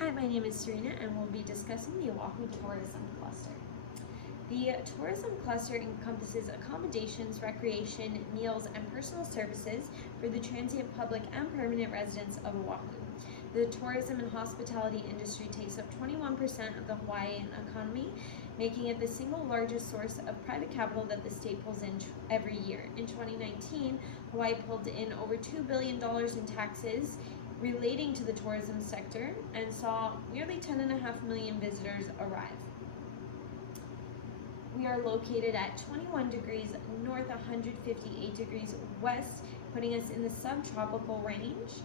Hi, my name is Sarena and we'll be discussing the Oahu Tourism Cluster. The tourism cluster encompasses accommodations, recreation, meals, and personal services for the transient public and permanent residents of Oahu. The tourism and hospitality industry takes up 21% of the Hawaiian economy, making it the single largest source of private capital that the state pulls in every year. In 2019, Hawaii pulled in over $2 billion in taxes relating to the tourism sector and saw nearly 10.5 million visitors arrive. We are located at 21 degrees north, 158 degrees west, putting us in the subtropical range.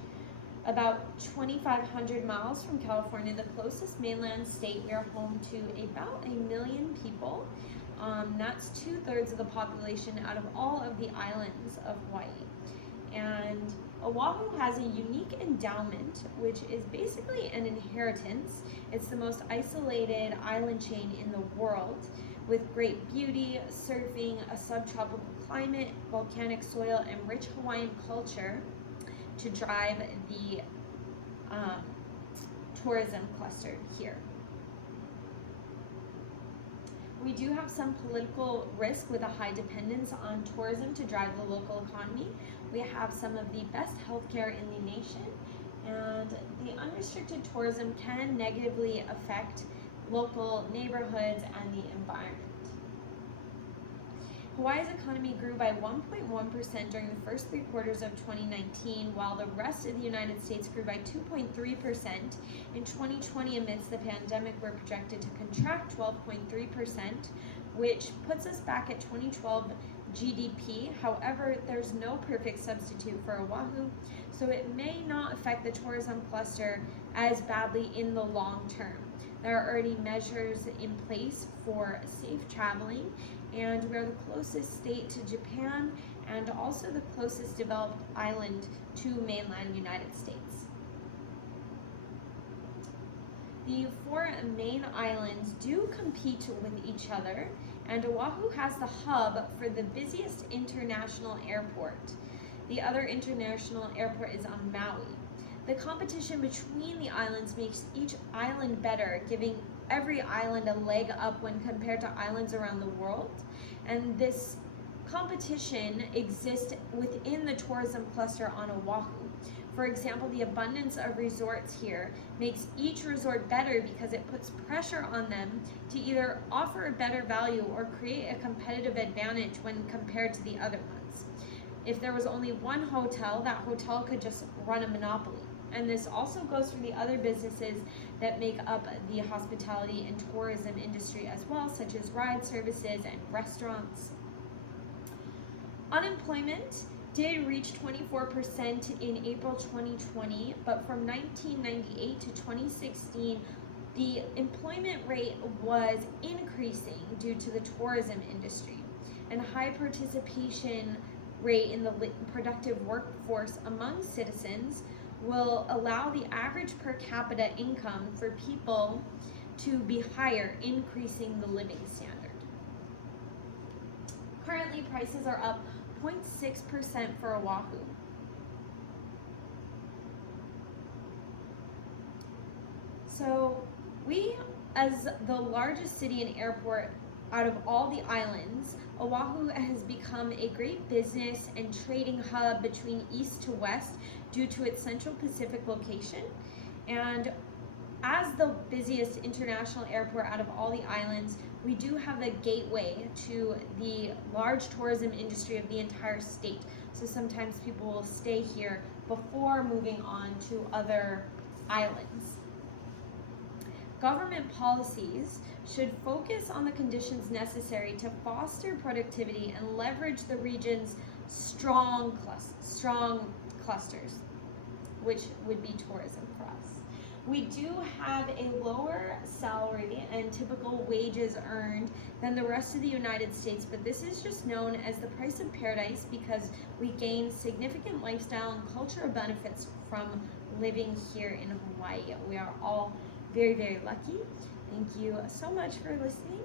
About 2,500 miles from California, the closest mainland state, we are home to about 1 million people. That's 2/3 of the population out of all of the islands of Hawaii. And Oahu has a unique endowment, which is basically an inheritance. It's the most isolated island chain in the world, with great beauty, surfing, a subtropical climate, volcanic soil, and rich Hawaiian culture to drive the tourism cluster here. We do have some political risk with a high dependence on tourism to drive the local economy. We have some of the best healthcare in the nation, and the unrestricted tourism can negatively affect local neighborhoods and the environment. Hawaii's economy grew by 1.1% during the first 3 quarters of 2019, while the rest of the United States grew by 2.3%. In 2020, amidst the pandemic, we're projected to contract 12.3%, which puts us back at 2012 GDP. However, there's no perfect substitute for Oahu, so it may not affect the tourism cluster as badly in the long term. There are already measures in place for safe traveling, and we're the closest state to Japan and also the closest developed island to mainland United States. The 4 main islands do compete with each other, and Oahu has the hub for the busiest international airport. The other international airport is on Maui. The competition between the islands makes each island better, giving every island a leg up when compared to islands around the world. And this competition exists within the tourism cluster on Oahu. For example, the abundance of resorts here makes each resort better because it puts pressure on them to either offer a better value or create a competitive advantage when compared to the other ones. If there was only one hotel, that hotel could just run a monopoly. And this also goes for the other businesses that make up the hospitality and tourism industry as well, such as ride services and restaurants. Unemployment did reach 24% in April 2020, but from 1998 to 2016, the employment rate was increasing due to the tourism industry, and high participation rate in the productive workforce among citizens will allow the average per capita income for people to be higher, increasing the living standard. Currently, prices are up 0.6% for Oahu. So we, as the largest city and airport out of all the islands, Oahu has become a great business and trading hub between east to west due to its Central Pacific location. And as the busiest international airport out of all the islands, we do have a gateway to the large tourism industry of the entire state. So sometimes people will stay here before moving on to other islands. Government policies should focus on the conditions necessary to foster productivity and leverage the region's strong clusters, which would be tourism for us. We do have a lower salary and typical wages earned than the rest of the United States, but this is just known as the price of paradise because we gain significant lifestyle and cultural benefits from living here in Hawaii. We are all very, very lucky. Thank you so much for listening.